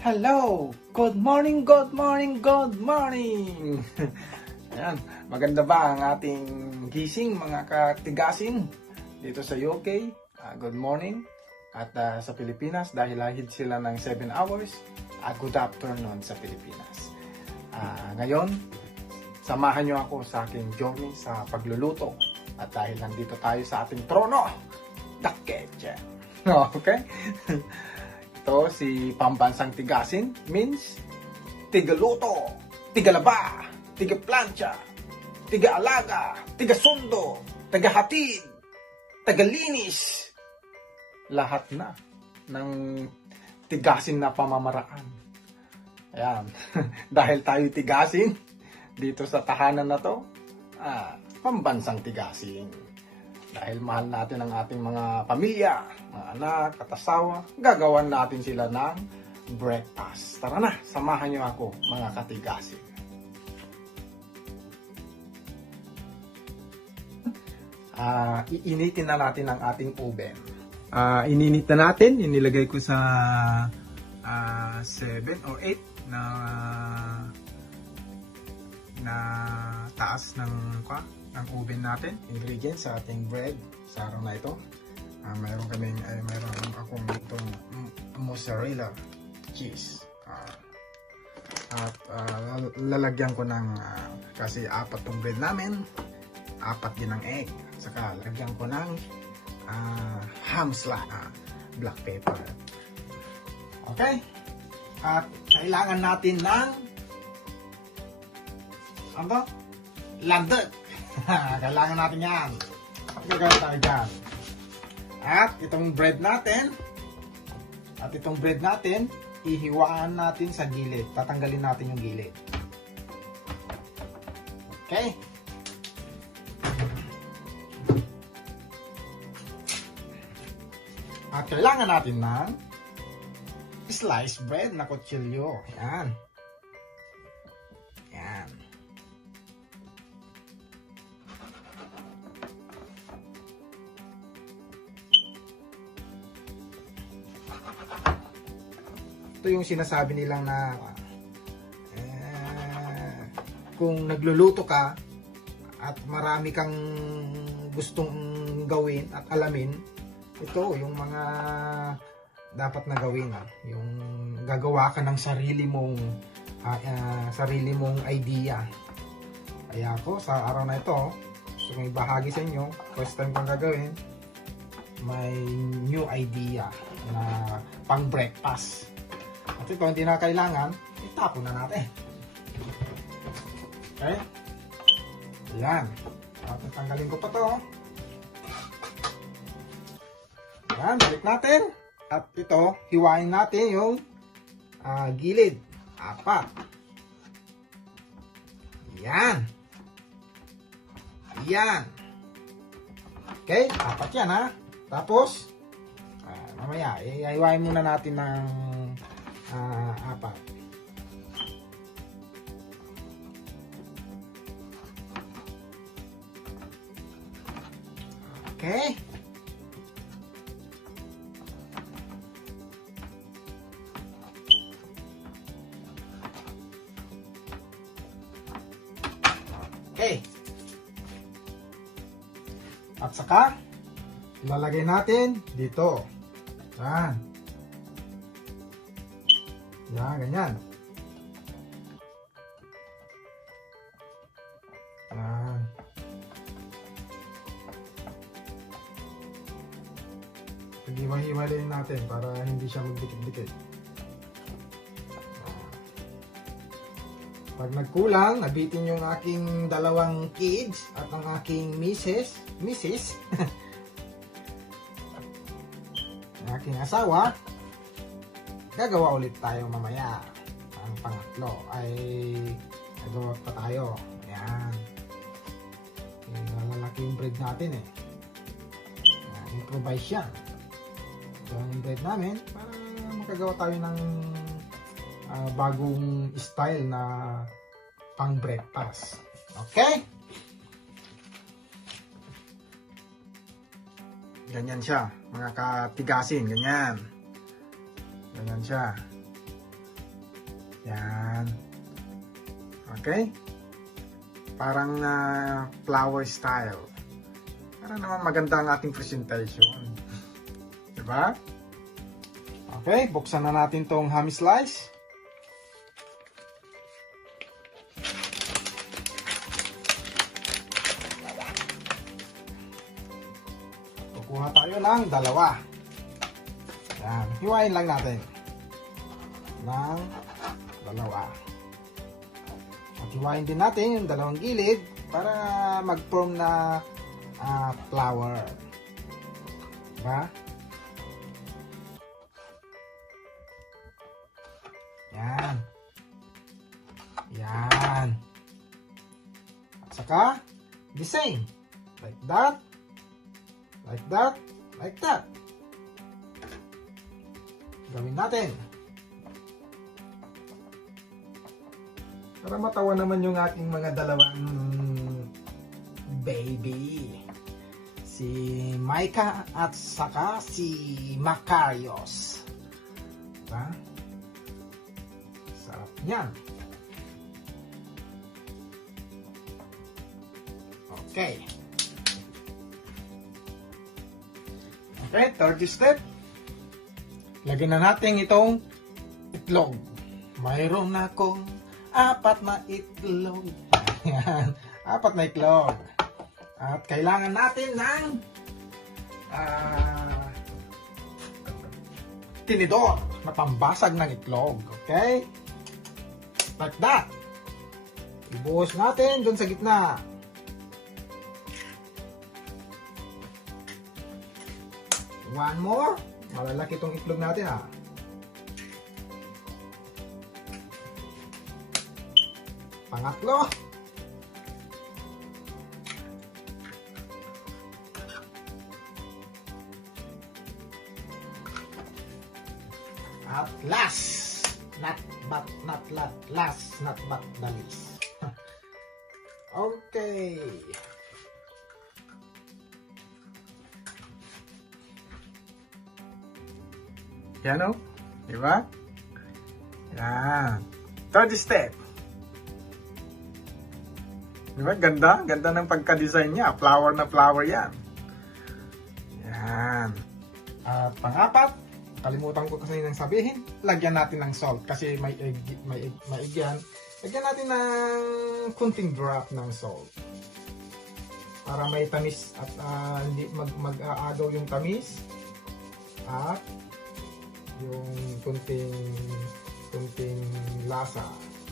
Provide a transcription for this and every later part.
Hello! Good morning, good morning, good morning! Ayan, maganda ba ang ating gising mga katigasin dito sa UK? Good morning. At sa Pilipinas, dahil lahid sila ng 7 hours, good afternoon sa Pilipinas. Ngayon, samahan nyo ako sa aking journey sa pagluluto. At dahil nandito tayo sa ating trono, the kitchen. Okay? Ito, si Pambansang Tigasin means tigaluto, tigalaba, tigaplansya, tigaalaga, tigasundo, tagahatid, tagalinis. Lahat na ng tigasin na pamamaraan. Ayan. Dahil tayo tigasin dito sa tahanan na to, Pambansang Tigasin. Dahil mahal natin ang ating mga pamilya, mga anak at asawa, gagawan natin sila ng breakfast. Tara na, samahan niyo ako mga katigasin. Iinitin na natin ang ating oven. Ininit na natin, inilagay ko sa 7 or 8 na taas ng oven natin. Ingredients sa ating bread sa araw na ito. Mayroon akong itong mozzarella cheese. At lalagyan ko ng kasi 4 tong bread namin, 4 din ng egg. Saka lagyan ko ng ham slaw, black pepper. Okay? At kailangan natin ng landet. Kailangan natin yan. Gagawin tayo dyan. At itong bread natin, ihiwaan natin sa gilid. Tatanggalin natin yung gilid. Okay? At kailangan natin ng sliced bread na kutsilyo. Yan. Yan. Ito yung sinasabi nilang na kung nagluluto ka at marami kang gustong gawin at alamin, ito yung mga dapat na gawin. Yung gagawa ka ng sarili mong idea. Kaya ako sa araw na ito, gusto kong ibahagi sa inyo, first time kong gagawin, may new idea na pang breakfast. At ito, hindi na kailangan, itapon na natin. Okay? Ayan. At tanggalin ko pa to. Ayan, balik natin. At ito, hiwain natin yung gilid. 4. Ayan. Ayan. Okay, 4 yan ha. Tapos, mamaya, hiwain muna natin ng 4. Okay. Okay. At saka, ilalagay natin dito. Yan. Yan, ganyan. Yan. Hiwa-hiwalayin natin para hindi siya magdikit-dikit. Pag nagkulang, nabitin yung aking 2 kids at ang aking Mrs. ang aking asawa, gagawa ulit tayo mamaya. Ang pangatlo ay gagawa pa tayo. Ayan. Lalaki yung bread natin eh. Ayan, improvise yan. So, yung bread namin, para makagawa tayo ng bagong style na pang breakfast. Okay? Ganyan siya, mga katigasin, ganyan. Ganyan siya. Yan. Okay? Parang flower style. Para naman maganda ang ating presentation. Diba? Okay, buksan na natin tong ham slice. Kukuha tayo ng dalawa. Yan, hiwain lang natin ng dalawa. At hiwain din natin yung dalawang gilid para mag-form na flower. Diba? Yan. Yan. At saka, the same. Like that. Like that. Like that. Gawin natin. Para matawa naman yung aking mga dalawang baby. Si Micah at saka si Macarios. Diba? Sarap niyan. Okay. Okay, third step. Lagyan na natin itong itlog. Mayroon na akong 4 na itlog. Ayan, 4 na itlog. At kailangan natin ng tinidor na pambasag ng itlog. Okay? Like that. Ibuhos natin dun sa gitna. One more. Malalaki itong itlog natin ha. Pangatlo. At last. Not last, not but the least. Okay. Yan o. Diba? Yan. Third step. Diba? Ganda. Ganda ng pagka-design niya. Flower na flower yan. Yan. At pang-apat, kalimutan ko kasi nang sabihin, lagyan natin ng salt. Kasi may egg yan. Lagyan natin ng kunting drop ng salt. Para may tamis at hindi mag-aagaw yung tamis. At yung kunting lasa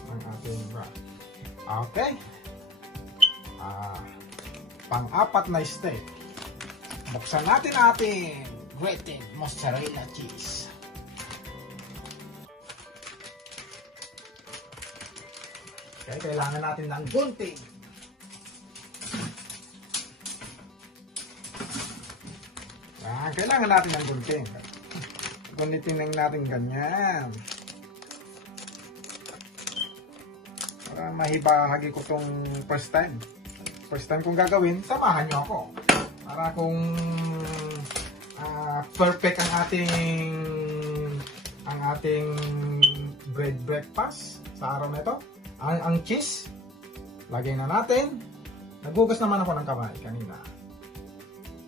ng ating wrap. Okay. Pang-apat na step. Buksan natin ating grated mozzarella cheese. Okay, kailangan natin ng gunting. Kailangan natin ng gunting. Gunitin lang natin ganyan. Para mahibahagi ko tong first time. First time kong gagawin, samahan nyo ako. Para kung perfect ang ating bread breakfast sa araw na ito. Ang cheese, lagay na natin. Naghugas naman ako ng kamay kanina.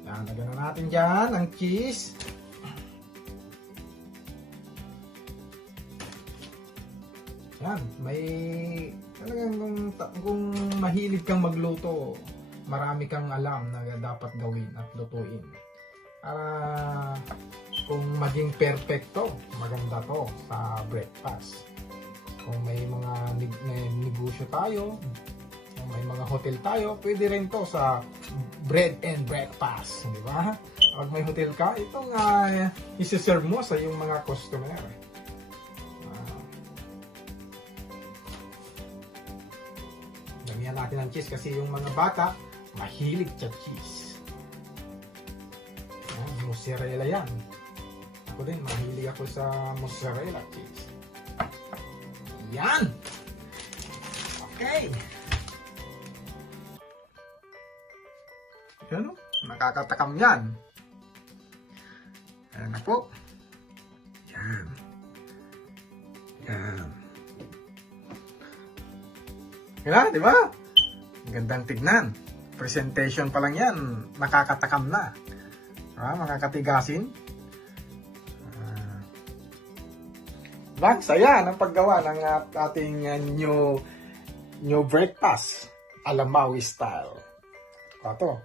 Yan, lagyan na natin dyan ang cheese. Yan, may talagang kung mahilig kang magluto, marami kang alam na dapat gawin at lutuin. Para kung maging perfecto, maganda to sa breakfast. Kung may mga negosyo tayo, kung may mga hotel tayo, pwede rin to sa bread and breakfast, di ba? Pag may hotel ka, itong isi-serve mo sa iyong mga customer. Damihan natin ang cheese kasi yung mga bata mahilig sa cheese. Mozzarella yan. Ako din, mahilig ako sa mozzarella cheese. Yan! Okay! Yan o, nakakatakam yan. Ayan na po. Yan. Yan. Kaya, di ba? Gandang tignan. Presentation pa lang yan, nakakatakam na. Makakatigasin. Diba? Saya ng paggawa ng ating new breakfast. Alamawi style. Ito,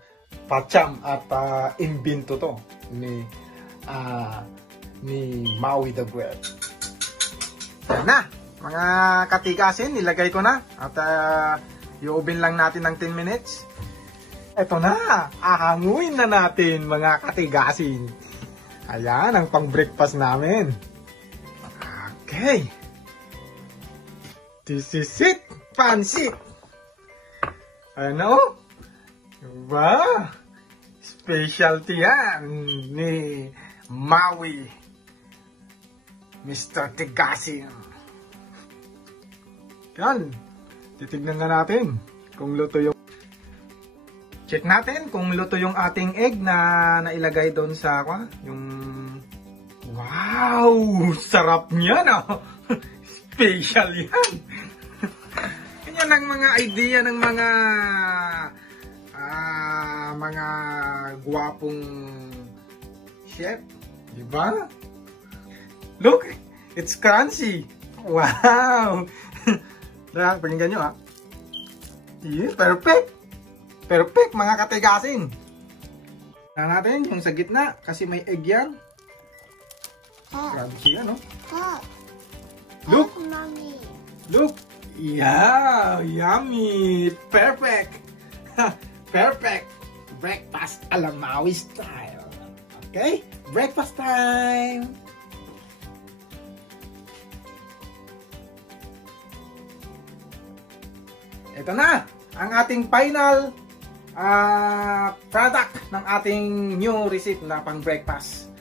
pacham at imbento to ni Maui the Great. Yan na, mga katigasin, nilagay ko na. At i-oven lang natin ng 10 minutes. Ito na, ahanguin na natin mga katigasin. Ayan, ang pang-breakfast namin. Okay. This is it, pansit. Ano? Diba? Specialty yan ni Maui. Mr. Tigasin. Yan. Titignan na natin kung luto yung... Check natin kung luto yung ating egg na nailagay doon sa yung... Wow! Sarap niya, no? Special yan. Yan ang mga idea ng mga gwapong chef. Diba? Look! It's crunchy. Wow! Pakinggan nyo, ha? Yes, perfect! Perfect, mga katigasin. Tingnan natin yung sa gitna kasi may egg yan. Grabe siya, no? Look! Look! Yeah! Yummy! Perfect! Perfect! Breakfast Alamawi style. Okay? Breakfast time! Ito na! Ang ating final product ng ating new recipe na pang breakfast.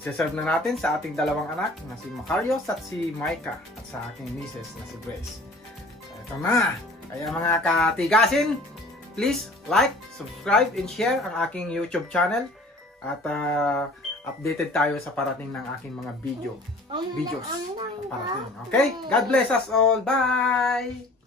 Siserve na natin sa ating dalawang anak na si Macarios at si Micah at sa aking misis na si Grace. Ito na. Kaya mga katigasin, please like, subscribe, and share ang aking YouTube channel at updated tayo sa parating ng aking mga videos parating. Okay? God bless us all. Bye!